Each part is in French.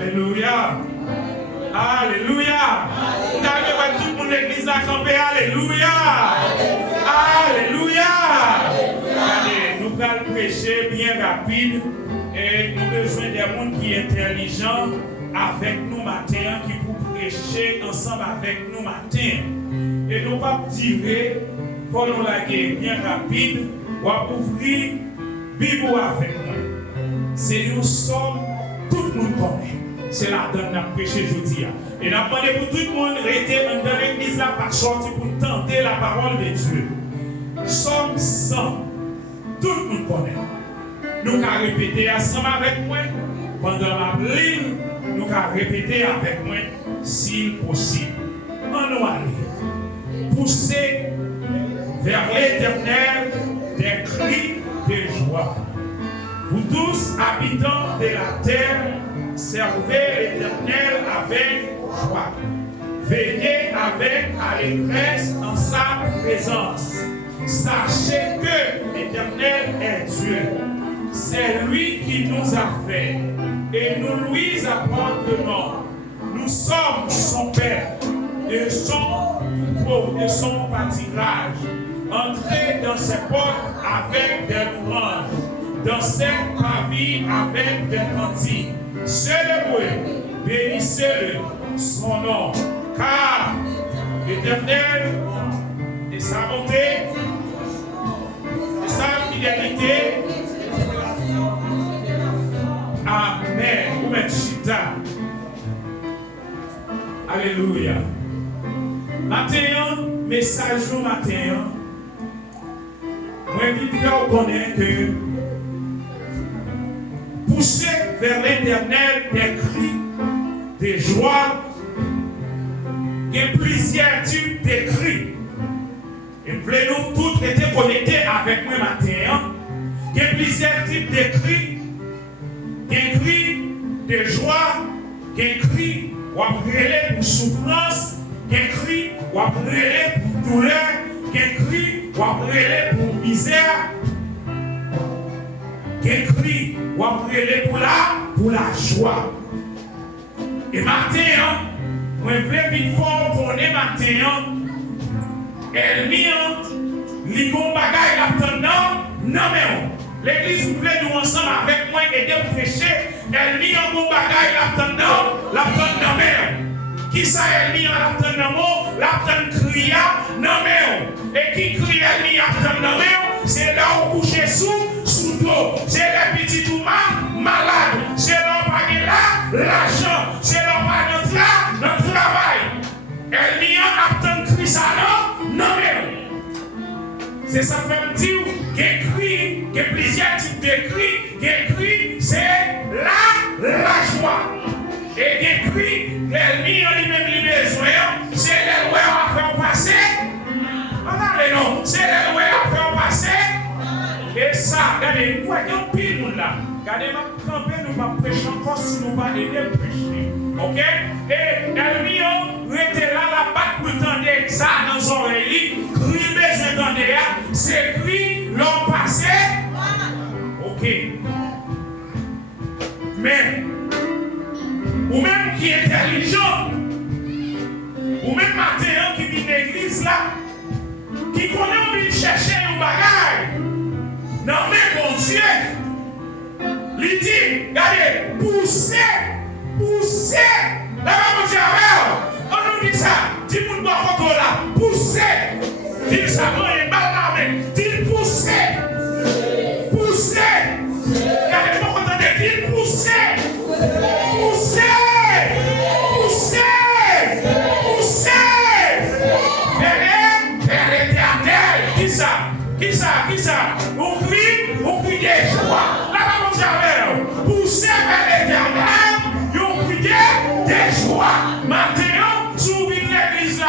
Alléluia. Alléluia. Tout le monde l'église a campé. Alléluia. Alléluia. Allez, nous allons prêcher bien rapide. Et nous avons besoin des gens qui sont intelligents avec nous matin, qui pour prêcher ensemble avec nous matin. Et nous pas tirer, pour nous la bien rapide, ou ouvrir Bible avec nous. C'est nous sommes, tout le monde connaît. C'est la donne à prêcher aujourd'hui. Et nous avons demandé pour tout le monde rester dans l'église là, pas sortir pour tenter la parole de Dieu. Somme 100, tout le monde connaît. Nous allons répéter ensemble avec moi. Pendant la ligne, nous allons répéter avec moi si possible. On nous aller. Pousser vers l'Éternel des cris de joie. Vous tous, habitants de la terre, servez l'Éternel avec joie. Venez avec allégresse en sa présence. Sachez que l'Éternel est Dieu. C'est lui qui nous a fait et nous lui appartenons. Nous sommes son Père et son pâturage. Entrez dans ses portes avec des louanges, dans ses pavillons avec des cantiques. Célébrez, bénissez-le, son nom, car l'Éternel est sa bonté et sa fidélité. Amen. Ou chita. Alléluia. Matin, message au matin. Moi, je vous connais que pousser vers l'Éternel des cris de joie. Il y a plusieurs types de cris. Et nous tous être connectés avec moi matin. Il y a plusieurs types de cris. Un cri de joie, un cri ou après pour souffrance, un cri ou après pour douleur, un cri ou après pour misère, un cri ou après pour la joie. Et matin, moi je veux vite fort pour les matins, elle vient, les bons bagages là-dedans, non mais l'église voulait nous ensemble avec moi et de prêcher. Elle mit un bon bagage là-dedans, là-dedans même. Qui ça elle mit là-dedans, là-dedans cria, non mais. Et qui crie elle mit là-dedans même, c'est là où coucher sous l'eau. C'est les petits tourments malades. C'est là où payer là, l'argent. C'est là où payer là, notre travail. Elle mit là-dedans crie ça non mais. C'est ça que je me dis, qu'il crie, qu'il y a plusieurs types de cris, qu'il crie, c'est la joie. Et qu'il crie, l'ennemi a lui-même les besoins, c'est les lois à faire passer. Regardez non, c'est les lois à faire passer. Et ça, regardez, nous avons pile nous là. Regardez, ma campagne, nous va prêcher encore si nous va aider à prêcher. Ok? Et l'ennemi était là, la batte pour tendre ça dans son oreille. Crie besoin d'entendre, c'est cri l'ont passé. Ok. Mais, ou même qui est intelligent, ou même matin qui vit l'église là, qui connaît envie de chercher un bagage. Non, mais mon Dieu, il dit, regardez, poussez. Là, mon Dieu, on nous dit ça, dis-moi dans votre là, poussez. Dis ça, non, il est mal armé. Dis poussez. Regardez, mon content de dire poussez. Vers l'Éternel. Qui ça? On crie de joie. Là, mon Dieu, poussez vers l'Éternel. On crie de joie. Maintenant, sous l'église là,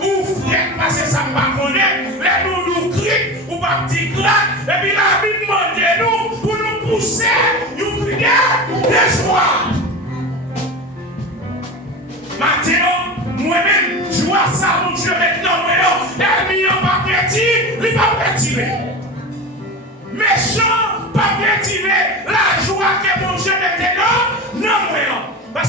ou frère, parce que ça ne va pas connaître, les nous crient, ou pas petit crack, et puis la Bible demande nous pour nous pousser, nous crier de joie. Maintenant, moi-même, je vois ça, mon Dieu, maintenant, l'ennemi n'a pas retirer, il va retirer. Méchant, pas retirer la joie que mon Dieu mettait là, non, moi.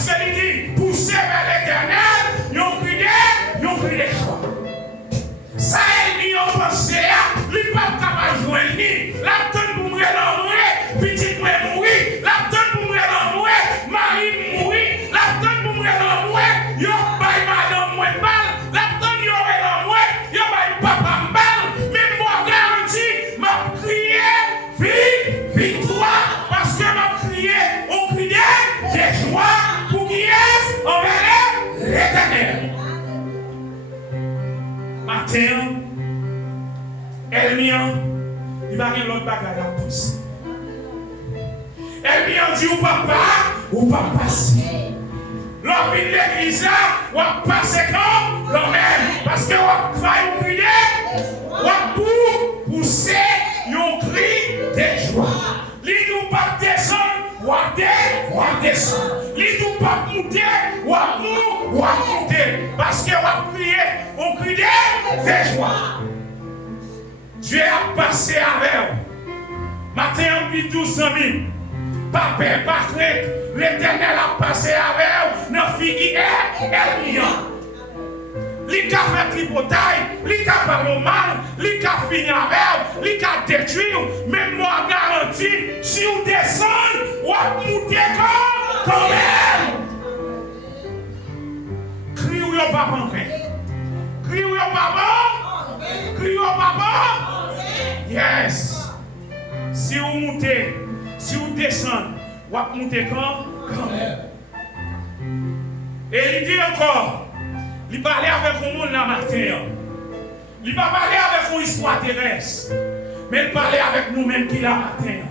victoire, parce que on criait des joies pour qui est envers l'Éternel. Matin, Elmian, il va rien l'autre bagarre à pousser. Elmian dit ou pas passer. L'homme de l'église, ou pas passer quand même. Parce que on va crier, ou pour pousser un cri de joie. Li nous pas descendre, ou descendre. Li nous pas monter, ou monter. Parce que on crier, on crie de joie. Dieu a passé avec vous. Matin, on vit 12 000. Pas peur, pas crainte. L'Éternel a passé avec vous. Nos filles est Elmian. Li ka fait tripotaille, li ka parler mal, li ka finir avec vous, li ka détruire. Mais moi, garantis, si vous descendez, vous montez quand même. Crie ou yon pas bon. Crie ou yon pas bon. Crie ou pas bon. Yes. Si vous montez, si vous descendez, vous montez quand même. Et il dit encore, il parlait avec le monde la matin. Il ne va pas parler avec une histoire terrestre, mais il parlait avec nous-mêmes qui la matin.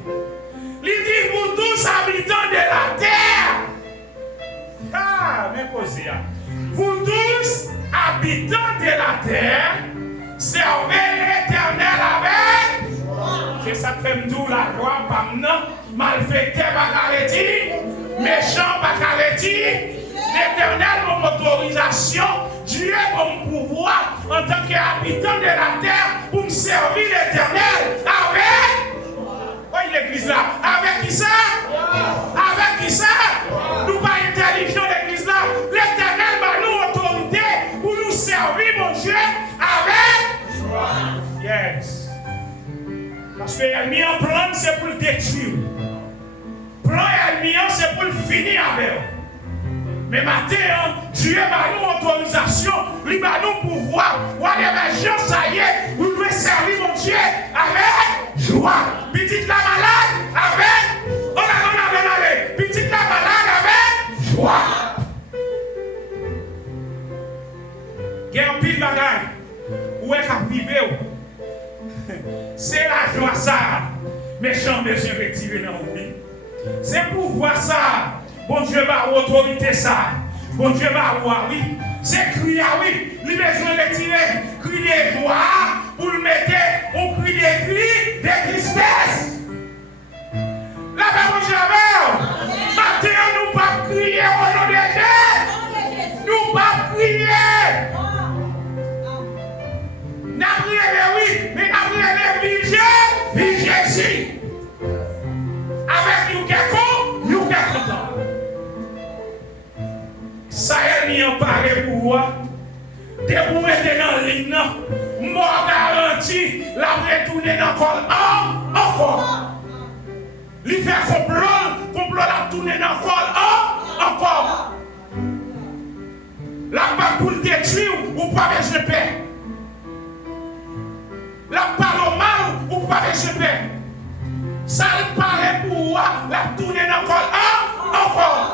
Il dit, vous tous habitants de la terre. Ah, mais posez. Vous tous habitants de la terre, servez l'Éternel avec. C'est ça que fait nous la joie, pas maintenant. Malfaiteur, pas qu'à le méchant, pas qu'à le l'Éternel, mon autorisation, Dieu, mon pouvoir, en tant qu'habitant de la terre, pour me servir l'Éternel avec. Oui, l'église là. Avec qui ça? Avec qui ça? Nous pas intelligents, l'église là. L'Éternel va nous autorité pour nous servir, mon Dieu, avec. Yes. Parce qu'il a mis un plan, c'est pour le détruire. Plan et mis c'est pour le finir avec. Mais maintenant, Dieu m'a nous autorisation, il m'a nous pouvoir. Ça y est, vous devez servir mon Dieu avec joie. Petite la malade avec. On a allé. Petite la malade avec joie. Il y a un pile bagaille. Où est-ce qu'on privé? C'est la joie ça. Méchant, besoin de retirer dans le vie. C'est pour voir ça. Bon Dieu va autorité ça. Bon Dieu va voir, oui. C'est crier, oui. Il a besoin de tirer. Crier de joie pour le mettre. On crie des cris de tristesse. La parole de matin, nous ne pas crier au nom de Dieu. Nous ne pas crier. Nous crions, oui. Mais nous crions, vigier ici. Avec nous qui est nous qui est content. Ça y est, parlé pour moi. Dès que vous mettez dans la ligne, moi garanti, la retourner dans le col encore. Il fait complot la tourner dans le col encore. La balle pour le détruire, ou pas de paix. La balle au mal, ou pas de paix. Ça le paraît pour moi, la tourner dans le col encore.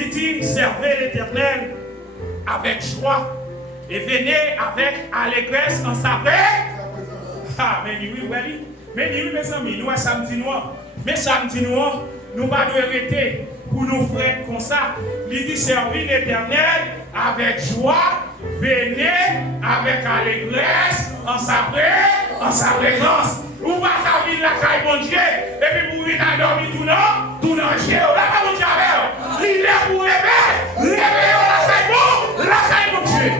Il dit, servez l'Éternel avec joie et venez avec allégresse en sa paix. Ah, mais oui, oui, mais oui, mes amis, nous, samedi noir. Mais samedi noir, nous ne pouvons pas arrêter pour nous faire comme ça. Il dit, servez l'Éternel avec joie, venez avec allégresse en sa paix, en sa présence. Ou pas ça vient la caille, mon Dieu, et puis vous venez à dormir tout dans le ciel. Là, pas mon Dieu, il est pour réveiller la caille, mon Dieu.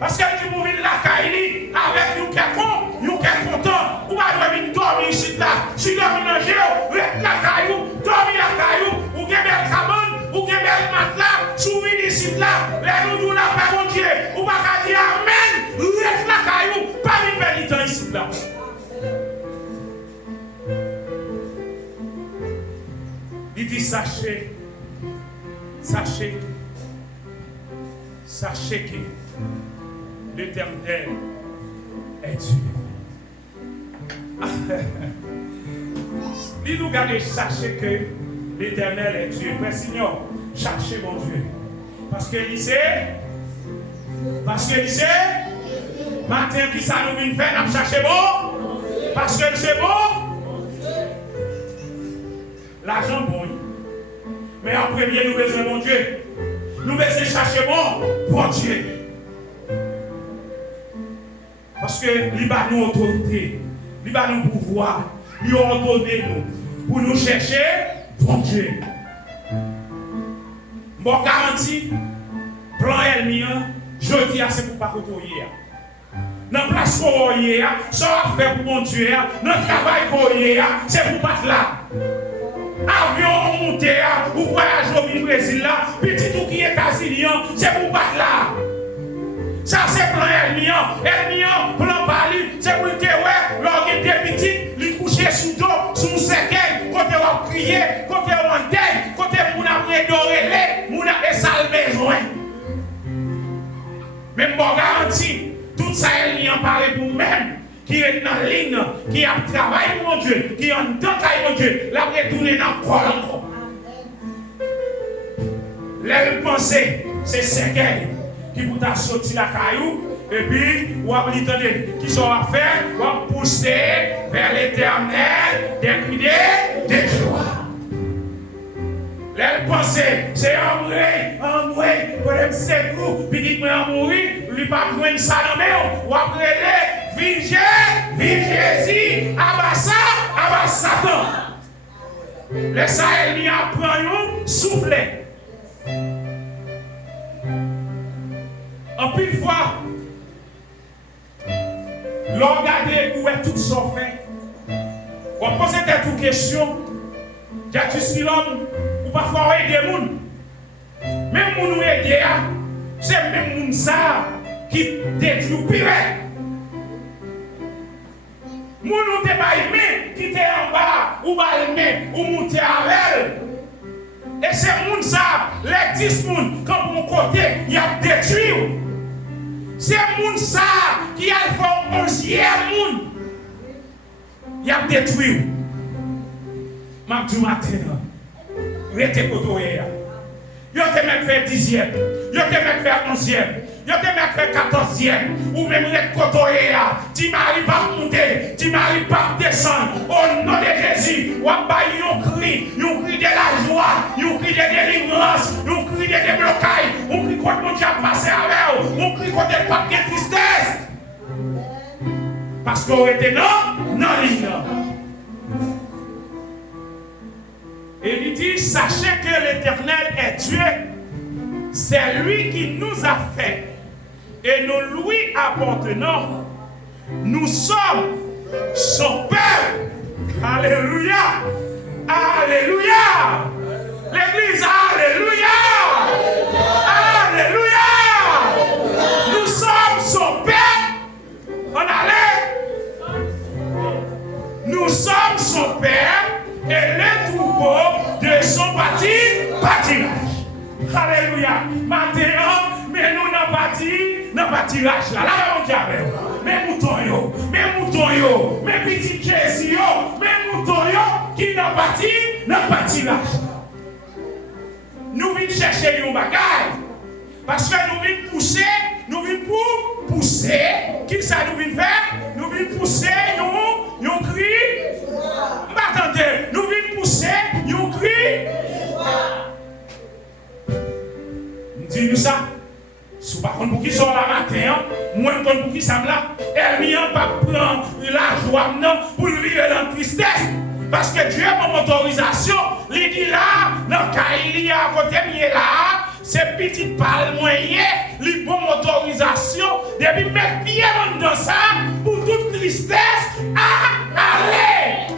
Parce que tu vous venez la caille, avec nous qui est content, ou pas venir dormir ici, là, si dormir dans le ciel, la caille, dormir la caille, ou bien belle cabane, ou bien belle matelas, sourire ici, là, les nous la paix, mon Dieu, ou pas dire Amen, reste la caille, pas une belle temps ici, là. Il dit sachez que l'Éternel est Dieu. Il nous garde chercher que l'Éternel est Dieu. Frère Seigneur, cherchez mon Dieu. Parce que il sait, matin qui ça nous vient faire, nous chercher bon. Parce que c'est bon. L'argent bon. Mais en premier, nous besoin mon Dieu. Nous besoin chercher bon Dieu. Parce que il va nous autorité, il va nous pouvoir, il va ordonner nous pour nous chercher bon Dieu. Bon garantie, plan ennemi, je dis c'est pour pas côtoyer. Dans la place pour y est, ça va faire pour mon Dieu, notre travail pour y est, c'est pour pas là. Avion monté, ou voyage au Brésil là, petit tout qui est États-Unis, c'est pour pas là. Ça c'est plan ennemi, plan Bali, c'est pour le ouais, l'orgue des petits, lui coucher sous dos, sous un cercueil, côté on crier, côté on deuil, côté on a pris doré, on a salvé besoin. Même bon garantie, tout ça est en parler pour même, qui est dans la ligne, qui a travaillé pour mon Dieu, qui est en dedans mon Dieu, la retourner dans le corps encore. Les pensées, c'est cercueil qui vous a sorti la caillou, et puis, vous avez dit, qui sont à faire, vous avez poussé vers l'Éternel, des cris de joie. Les pensées, c'est en vrai, pour les secours, puis dites-moi en mourir, lui pas besoin de ça dans le ou après les, vive Jésus, abat Satan. Les Sahéliens apprennent, souffler. En pile fois, l'on regarde où est tout ça fait. On pose des questions. Je suis l'homme, ou parfois aider les gens. Même si nous aidons, c'est même ça qui détruit le pire. Si nous ne sommes pas aimés, qui est en bas, ou pas aimés, ou monter avec elle. Et c'est les gens, les 10 personnes, quand mon côté, il y a détruit. C'est les gens qui a fait 11e monde. Il y a détruit. Je dis matin, restez côtoyés. Vous te mettre faire 10e, vous te mettre faire 11e, vous te mettre faire 14e, ou même restez côtoyés. Tu m'arrives pas à monter, tu m'arrives pas à descendre. Au nom de Jésus, vous avez un cri de la joie, un cri de délivrance, un cri de déblocage, un cri contre mon Dieu a passé avec vous, un cri contre le pape de tristesse. Parce que vous êtes non ligne. Et il dit, sachez que l'Éternel est Dieu. C'est lui qui nous a fait. Et nous lui appartenons. Nous sommes son Père. Alléluia. Alléluia. L'église, Alléluia. Alléluia. Nous sommes son Père. On allait. Nous sommes son Père. Et les troupeaux de son pâturage. Alléluia. Maintenant, mais nous n'avons pas pâturage là. Là, on dit avec vous. Mes moutons, mes petits Jésus, mes moutons qui n'ont pas pâturage. Nous venons chercher nos bagages. Parce que nous venons pousser, nous venons pour pousser. Qui ça nous vient faire? Nous venons pousser, nous cri. Attendez, nous venons pousser, nous cri. Nous disons ça. Si vous ne pour qui sont là matin, moi je pour qui ça là, elle vient pas prendre la joie pour vivre dans la tristesse. Parce que Dieu a mon autorisation, il dit là, dans le cas il y a à côté de là, c'est petit pal moyen, il bon autorisation, depuis mettre bien dans ça, pour toute tristesse, à aller.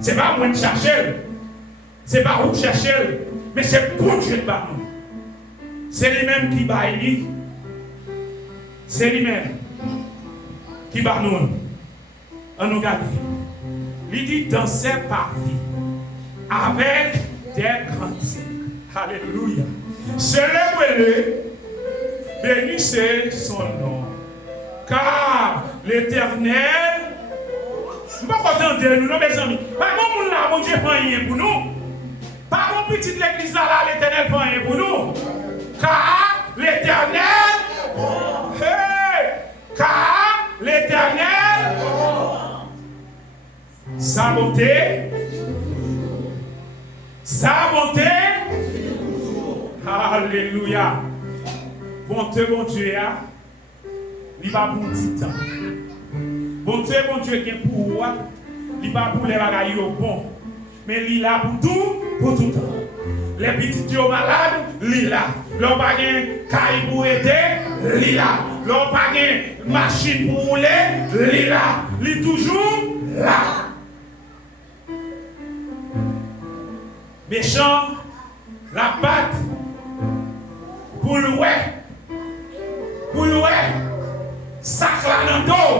C'est pas moi de chercher, c'est pas vous chercher, mais c'est pour Dieu de nous. C'est lui-même qui baille, c'est lui-même qui bat nous. On nous garde. Il dit danser par vie avec des cantiques. Alléluia. Célébrez-le, bénissez son nom. Car l'Éternel, je ne peux pas entendre nous, non, mes amis. Pas bon monde là, mon Dieu, fait rien pour nous. Pas bon petite l'église là, l'Éternel fait rien pour nous. Car l'Éternel, car l'Éternel, sa bonté, alléluia. Bonté, bon Dieu, il va pour un petit temps. Bonté, bon Dieu, qui est pour moi, il va pour les bagailles bon. Mais il est là pour tout le temps. Les petits qui sont malades, il est là. L'on pas de caille pour aider, il est là. L'on pas de machine pour rouler, il est là. Il est toujours là. Méchant, la patte, pour louer, sac là dans le dos,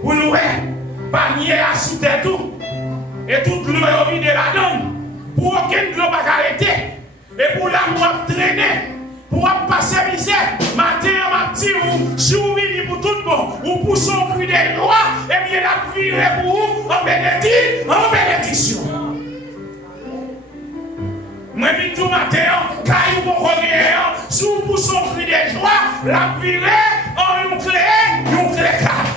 pour louer, panier à sous tête tout, et toute l'eau est vide la donne, pour aucune l'eau pas arrêter, et pour la moi traîner, pour passer misère, matin, ma petite, ou si vous venez pour tout le monde, ou pour son cri des lois, et bien la virée pour vous, en bénédiction. Moi, je tout matin, quand vous regardez, si vous poussez son cri de joie, la virée en une clé carte.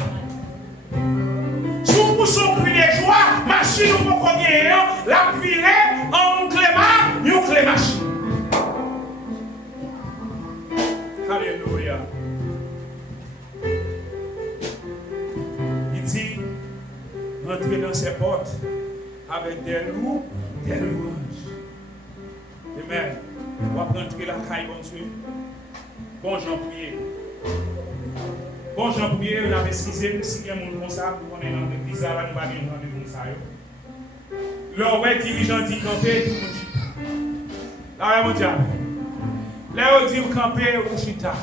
Si vous poussez son cri de joie, machine vous regardez, la virée en une clé machine. Alléluia. Il dit, entrez dans ses portes avec des loups, des louanges. Amen. On va prendre la caille, bon Dieu. Bon Jean-Pierre. Bon Jean-Pierre, on a excusé, si il y a un monde comme ça, pour qu'on est dans l'église, là, nous va venir dans l'église. Là, ouais, dirigeant dit camper, tout le monde chita. Là, mon diable. Là, on dit camper, ou chita.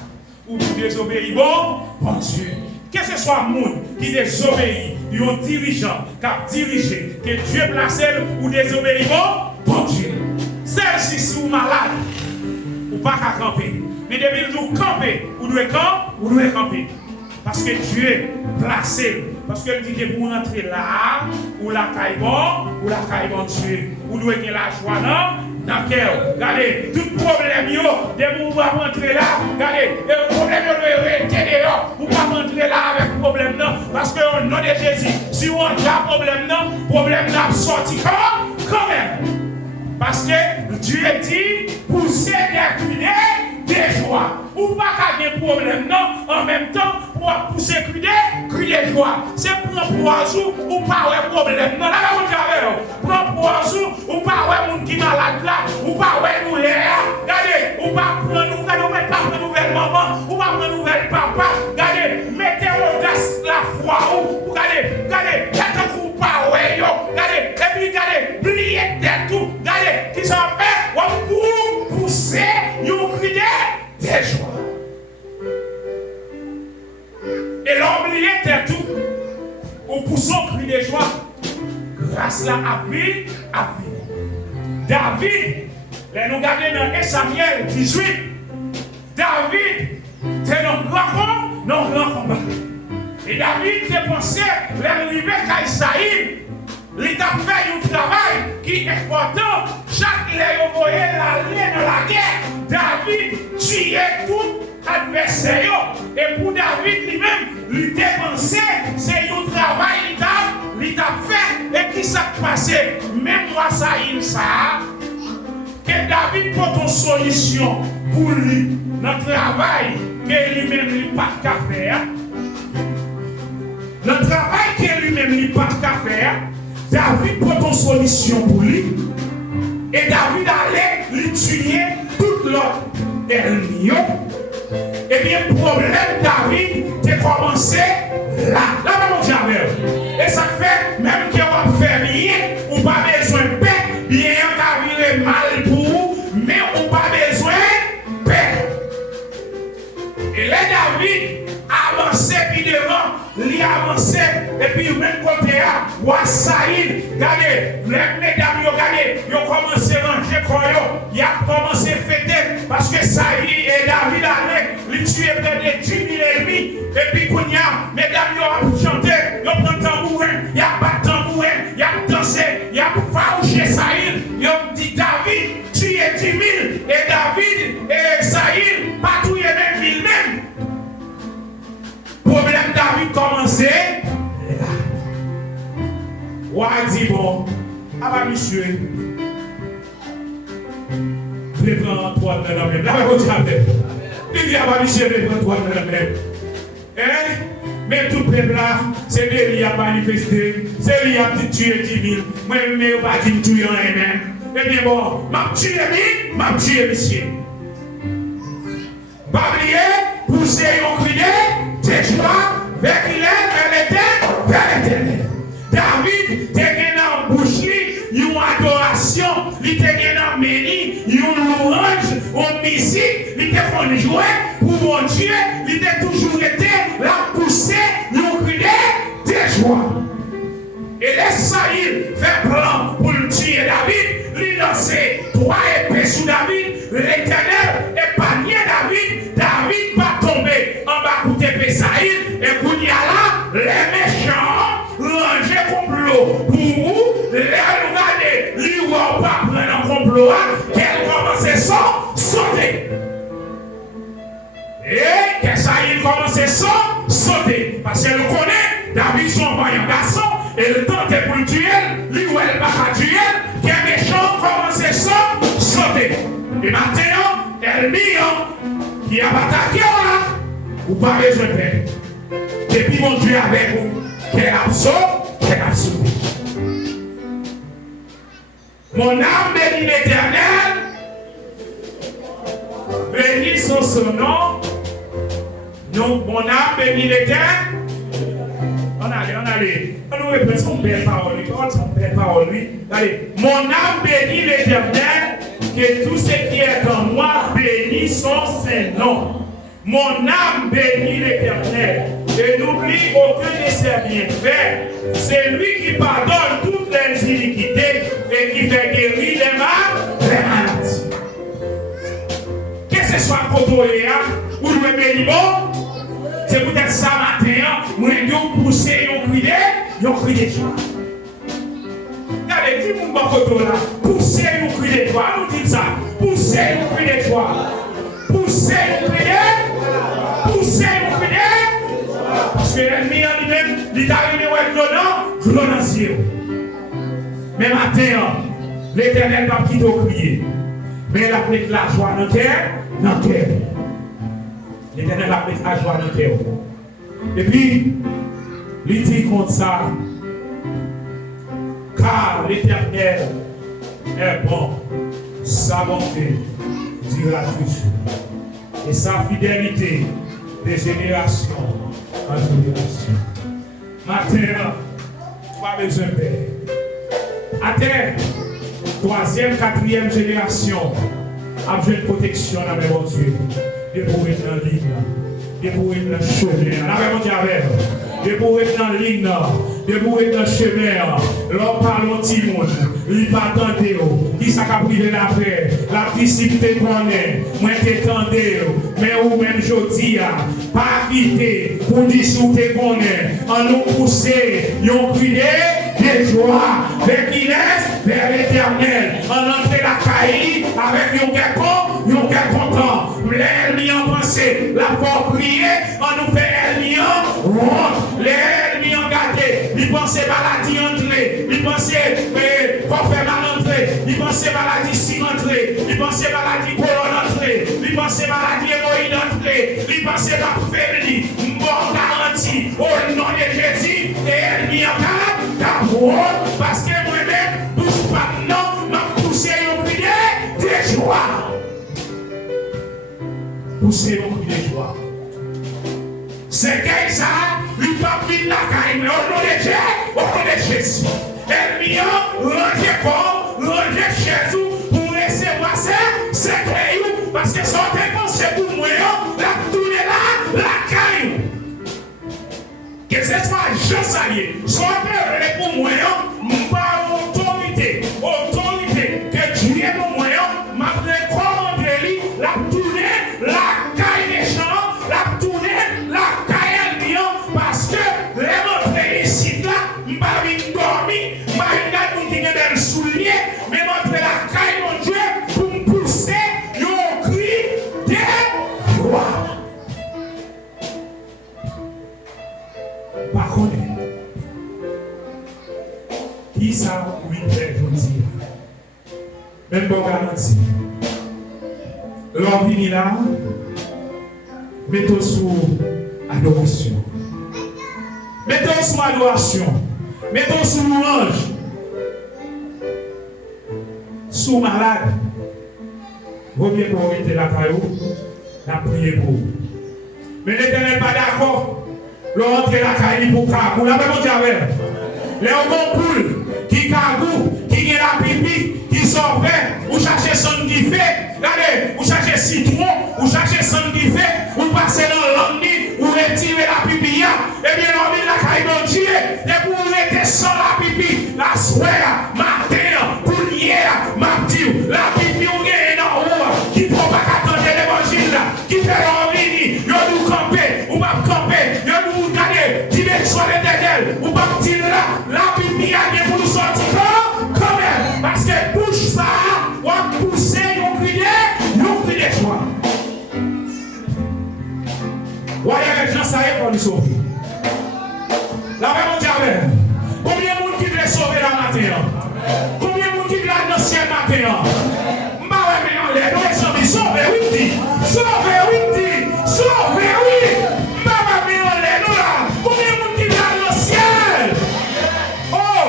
Ou vous désobéissez. Bon Dieu. Que ce soit le monde qui désobéit, il y a un dirigeant qui a dirigé, que Dieu place ou désobéit, bon Dieu. Celle-ci, si vous êtes malade, vous ne pouvez pas camper. Mais depuis que vous campez, vous devez camper. Parce que Dieu placé. Parce qu'il dit que pour entrer là, ou la caille ou la caille Dieu. Vous devez avoir la joie dans le cœur. Regardez, tout problème, dès que vous rentrer là, regardez, le problème, vous devez dehors. Vous ne pouvez pas rentrer là avec le problème. Parce que au nom de Jésus, si vous entrez là, le problème n'a sorti quand même. Parce que Dieu dit, pousser des cris de joie. Ou pas qu'il y ait un problème, non, en même temps, pour pousser cris de joie. C'est pour un poisson ou pas un problème. Non, là, vous avez pour un poisson ou pas un monde qui est malade là, ou pas un nous l'air. Regardez, ou pas prendre nouvelle maman, ou pas prendre nouvelle papa. Regardez, mettez audace la foi. Regardez, quelqu'un ou pas, regardez, et puis regardez, pliez tête tout. Regardez, qui s'en fait, pour pousser, vous criez de joie. Et l'oublier tête tout, ou poussons cri de joie, grâce là à vie. David, nous regardons dans 1 Samuel 18, David, c'est un grand combat. Et David, c'est pensé, l'arrivée qu'Aïsaïe, il a fait un travail qui est important. Chaque lait envoyé l'aller dans la guerre. David tuait tout adversaire. Et pour David lui-même, il a pensé, c'est un travail qu'il a fait. Et qui s'est passé? Même moi, ça, que David porte une solution pour lui. Notre travail que lui-même n'a pas qu'à faire. Le travail que lui-même n'a pas qu'à faire. David prend une solution pour lui. Et David allait lui tuer toute l'autre ennemi. Et bien, le problème David, c'est commencé là. Là, mon diable. Et ça fait, même qu'on va faire rien, on n'a pas besoin de paix. Bien, on a viré mal pour vous, mais on n'a pas besoin de paix. Et là, David avancé puis devant, il a avancé, et puis même côté à Wassaïd, regardez, les mesdames, regardez, ils ont commencé à ranger quoi, ils ont commencé à fêter, parce que Saïd et David allaient, ils tuaient près de 10 000 ennemis, et puis quand commencer là. Ou a dit bon, ah bah monsieur, prends toi dans la même. Là, on dit avec. Il dit ah bah monsieur, prends toi dans la même. Hein? Mais tout le peuple là, c'est lui qui a manifesté, c'est lui qui a tué 10 000. Moi-même, je ne vais pas dire tuer un même. Eh bien bon, m'a tué lui, m'a tué monsieur. Pas oublier, pousser un cri de joie, vers qui est, vers l'éternel. David, t'es en bouche, une adoration, il était en meni, une louange, une musique, il était en jouer pour mon Dieu, il était toujours été la poussée, une cri de joie. Et les Saïd fait plan pour le tuer David, lui lancer 3 épées sous David, l'éternel épargné David, David va tomber en bas pour épée Saïd, et pour y là, les méchants, ranger complot pour vous, les regarder, lui ou pas prendre un complot, qu'elle commence à sauter. Et que Saïd commence à sauter, parce qu'elle connaît, David son voyant garçon, et le temps est pour le tuer, lui ou elle va pas tuer, que les méchants commencent à sauter. Et maintenant, elle dit, qui a attaqué là, ou pas besoin de faire. Depuis mon Dieu avec vous, qu'elle a sauté. Mon âme bénit l'Éternel, bénit son nom. Non, mon âme bénit l'Éternel. On allait. On nous répète son belle parole. Son belle parole, lui. Allez. Mon âme bénit l'Éternel, que tout ce qui est en moi bénit son Saint-Nom. Mon âme bénit l'Éternel, et n'oublie aucun de ses bienfaits. C'est lui qui pardonne toutes les iniquités et qui fait guérir les maladies. Que ce soit côté ou le béni bon, c'est peut-être ça matin, moi je pousse un cri de joie. Regardez, dis-moi ma photo là, poussez un cri de joie, nous dites ça, poussez un cri de joie, poussez un cri de joie, poussez un cri de joie, parce que l'ennemi en lui-même, il est arrivé au glonnancier. Mais matin, l'Éternel va quitter au crier, mais il a pris la joie dans le cœur. L'Éternel a mis la joie dans le cœur. Et puis, il dit comme ça, car l'Éternel est bon, sa bonté durera toujours, et sa fidélité de génération en génération. Maintenant, pas besoin de paix. À terre, 3e, 4e génération, a besoin de protection dans mes bons Dieu. De pour être dans la ligne, de pour être dans le chemin. La même avec de pour être dans la ligne, de pour être dans le chemin. L'on parle au petit monde, il va attendre, qui s'est privé la paix, la discipline connaît, moi t'étendez, mais ou même je dis, pas quitter, pour dire si vous te connaît, en nous pousser, yon crié, de joie, vers qui laisse, vers l'éternel, en entrer la caille, avec yon gars content. L'ennemi en pensée, la force prier, on nous fait l'ennemi en honte, l'ennemi en gâté, il pensait maladie entrer, il pensait qu'on fait mal entrer, il pensait maladie si entrer, il pensait maladie colonne entrer, il pensait maladie hémorroïde entrer, il pensait la faibli, mort garantie, au nom de Jésus, et l'ennemi en gâte, parce que moi-même, bouge pas non, m'a poussé au prier de joie. Pousser au cri de joie. C'est que ça, il va venir la caille, mais au nom de Dieu, au nom de Jésus. Et bien, rangez corps, rangez chez vous pour recevoir ça, c'est que parce que ça dépense pour moi, la tourner là, la caille. Que ce soit Jean Salier, soit pour moi, pas autorité, que Dieu est pour moi, m'a recommandé la tourner, la caille des gens, la tourner, la caille des lions, parce que les montrer ici, là, m'a mis dormi, m'a mis des souliers, mais montrer la caille, mon Dieu, pour me pousser, un cri de joie. pas connaître. Qui ça oui fait aujourd'hui? Même bon garantie. L'homme vient là, mettons sous adoration. Mettons sous adoration. Mettons sous louange. Sous malade. Vaut mieux qu'on mette la caillou, la prier pour vous. Mais l'Éternel n'est pas d'accord. L'on rentre la caillou pour Kagou. La même chose. Les bons poules qui Kagou, qui gagne la pipi, qui sont faits, ou cherchez son qui fait. Regardez, ou cherchez citron, ou cherchez son qui fait, ou passez dans l'ennui, ou retirez la pipi. Et bien, on dit la caillou de Dieu. Et pour rester sans la pipi, la soirée, matin, pour hier, mardi, la pipi, on gagne en haut, qui ne peut pas attendre l'évangile, qui fait l'envie, yo nous camper, ou pas camper, yo nous garder, direction l'éternel, ou pas dire là, la pipi a bien pour nous sortir quand même, parce que bouche ça, on va pousser, on crie de joie. Voyez avec Jean, ça y est pour nous sauver. La même diable. Combien de monde qui veut sauver la matin? Combien de monde qui veut aller dans le ciel matin? Sauver, oui, dit. Sauver, oui, dit. Sauver, oui. Maman, mais on est nous là. Combien de monde qui vient dans le ciel? Oh!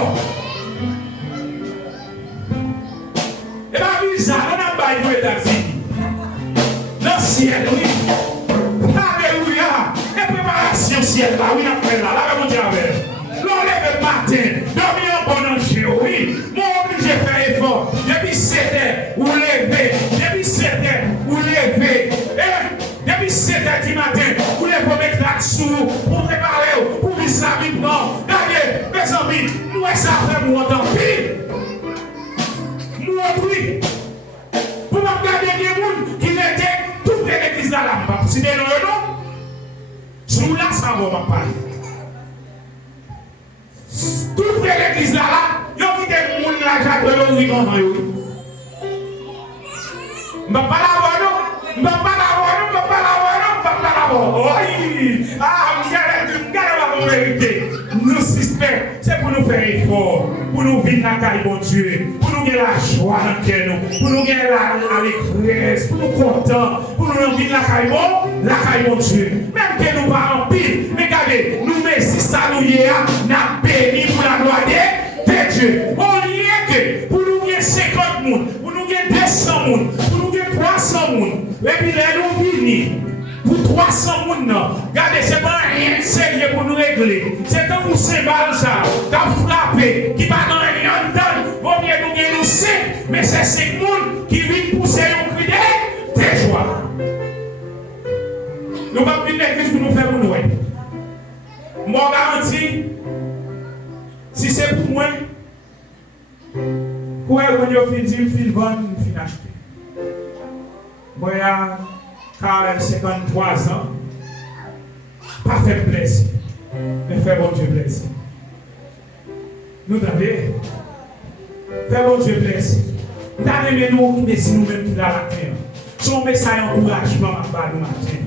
Et bien, bizarre, on a pas de États-Unis. Dans le ciel, oui. Alléluia. Et préparation ciel là, oui, après là. Là, mon Dieu, l'on lève le matin. Dormir en bon ange, oui. Moi, obligé de faire effort. Depuis 7 heures, ou lever. Depuis 7 heures, vous levez. Depuis 7 heures du matin, vous levez pour mettre là-dessous, pour préparer, pour vivre la vie. Non, regardez, mes amis, nous, ça fait moi tant pis. Moi, oui. Pour me regarder des gens qui mettaient toute l'église dans la main. Si des non, sous là, ça va pas parler. Toute l'église là, ils ont quitté le monde là, j'ai de l'eau, je ne vais pas la voir, non. Je ne vais pas la voir, non. Je ne vais pas la voir, non. Je ne vais pas la voir. Oui. Ah, vous allez la vérité. Nous suspects, c'est pour nous faire effort, pour nous vivre la caille, bon Dieu, pour nous gagner la joie dans le cœur, pour nous gagner l'allégresse, pour nous contents, pour nous vivre la caille, bon Dieu. Même que nous pas en pile, mais regardez, nous mettons ça, nous y n'a béni pour la gloire de Dieu. On y est que pour nous gagner 50 personnes, pour nous gagner 200 personnes, pour nous gagner 300 personnes, et puis là, nous venons. Pour 300 personnes, regardez, ce n'est pas rien de sérieux pour nous régler. C'est quand vous cymbales ça, quand vous frappez, qui va dans rien dedans, vaut mieux nous gagner nous 5, mais c'est 5 personnes qui viennent pousser un cri de joie. Nous ne pouvons pas venir l'église pour nous faire pour nous. Moi, garantis, si c'est pour moi, pour elle, quand vous finissez, vous finissez vendre, vous finissez acheter. Moi, 53 ans, pas fait plaisir, mais fait bon Dieu plaisir. Nous entendez? Fait bon Dieu plaisir. Nous avons nous qui nous-mêmes qui la terre. Son message encouragement à nous matin.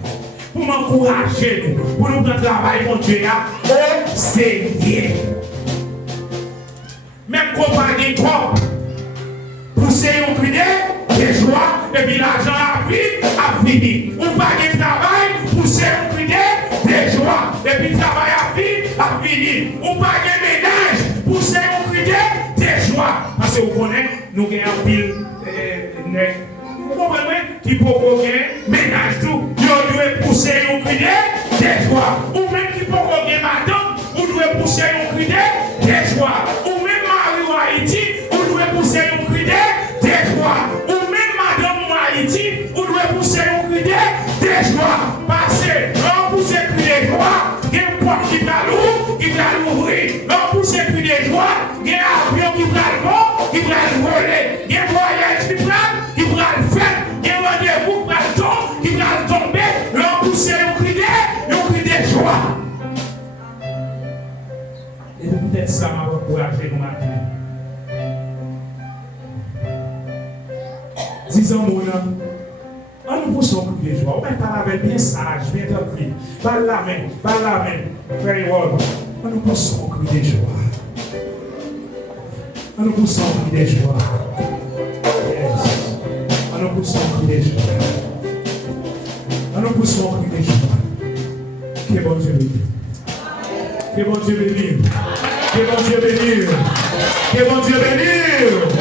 Pour m'encourager, pour nous faire travailler, mon Dieu, au Seigneur. Même compagnie quoi, pousser un cri de joie, et puis l'argent a fini. Ou pas de travail, pousser un cri de joie, et puis le travail a fini. Ou pas de ménage, pousser un cri de joie. Parce que vous connaissez, nous avons un pile vous comprenez qui provoquer ménage tout, vous devez pousser un cri de joie. Ou même qui provoquer madame, vous devez pousser un cri de joie. Ou même Marie ou Haïti, vous devez pousser un cri de joie. Ou même madame ou Haïti, vous devez pousser un cri de joie. Parce que l'on pousse un cri de joie, il y a une porte qui va l'ouvrir. L'on pousse un cri de joie, il y a un avion qui va le bon, qui va le voler. Il y a un voyage qui va le faire. Il y a un rendez-vous qui va le tomber. L'on pousse un cri de joie. Et peut-être ça m'a encouragé nous matin. Disons, mon homme, on nous pousse un cri de joie. On va parler avec bien sage, bien tranquille. Parle la main, parle la main. Very well. On nous pousse au cri de joie. On nous pousse au cri de joie. Yes. On nous pousse au cri de joie. On nous pousse au cri de joie. Que bon Dieu bénisse. Que bon Dieu bénisse. Que bon Dieu bénisse. Que bon Dieu bénisse.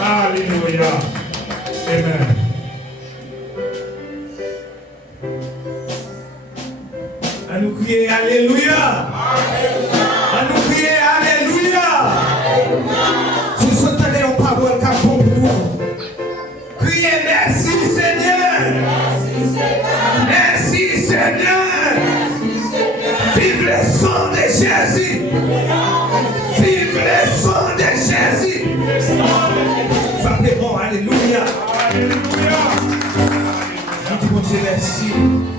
Alléluia. Amen. À nous crier Alléluia. À nous crier Alléluia. Si vous entendez une parole qui pour vous, criez merci Seigneur. Merci Seigneur. Vive le sang de Jésus. Vive le sang de Jésus. Ça fait bon, Alléluia. Alléluia. Nous te merci.